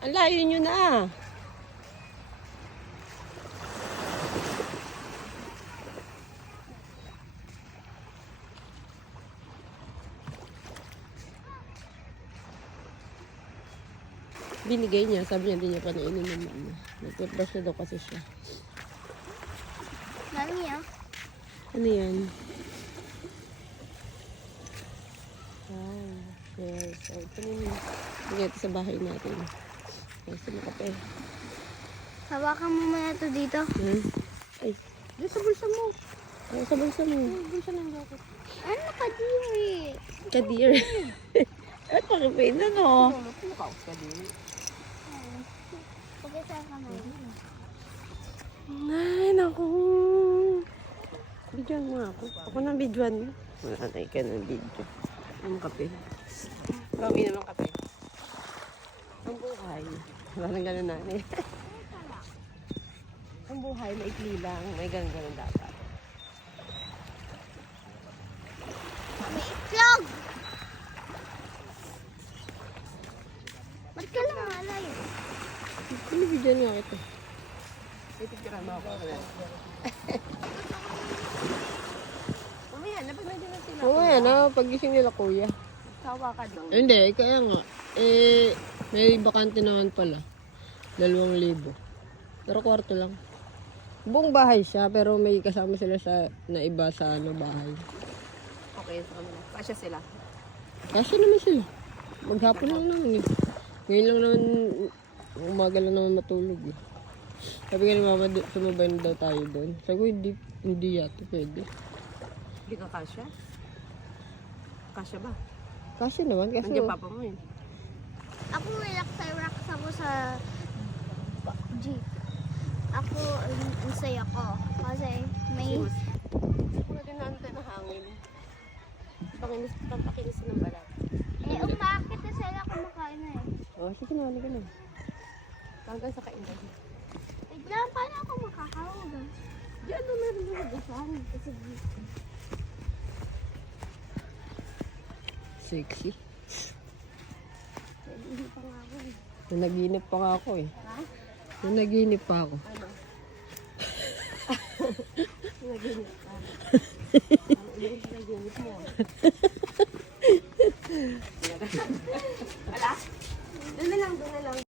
Ang layo nyo na. Binigay niya, sabi niya hindi niya pa nainin ng mama. Nag-toothbrush na daw kasi siya. Mami, ah. Ano yan? Wow. Yes. So, ito na. Bigay ito sa bahay natin. Gusto mo kape? Hawakan mo muna ito dito. Hmm? Ay, dito sa bulsa mo. Ay, sa bulsa mo. Bulsa ng jacket. Ano kadiri? Kadir. At pakipin na, no? Pagkasa ka na. Ay, naku. Bidyoan mo ako. Ako nang bidyoan mo. Nanay ka ng video. Ang kape. Kami naman kape. Ang buhay. Wala nang ganun nanay. Ang buhay, maikli lang. May ganun dapat. May itlog! Ba't ka lang malay? Binibidyoan nga kita. Pipicturean mo ako. Mamaya na, pag nandiyan na sila. Mamaya na, pagising nila kuya. Sawa ka doon. Hindi, kaya nga. May bakante naman pala. 2,000. Pero kwarto lang. Buong bahay siya, pero may kasama sila sa na iba sa bahay. Okay, so kami na. Pasya sila. Kasi naman sila. Maghapon lang naman eh. Ngayon lang naman, umaga lang naman matulog eh. Sabi nga ni mama, sumabay na daw tayo doon. Sabi ko, hindi yata pwede. Hindi ka kasya? Kasya ba? Kasi naman, kasi Nandiyan papa mo eh. Ako relax ako sa jeep. Ako, ang saya ko. Kasi may... Wala din naantay na hangin. Pampakinis ng balat. umakit na sila kumakain na eh. Oh, sige na, ka na. Hanggang sa kainan. Wait lang, paano ako makakawag? Diyan na meron na nagasahan. Kasi sexy. Hindi pa nga ako eh. Nanaginip pa nga ako eh. Ha? Nanaginip pa ako. Ano? Nanaginip pa. Nanaginip mo. Wala? Doon na lang, doon na lang.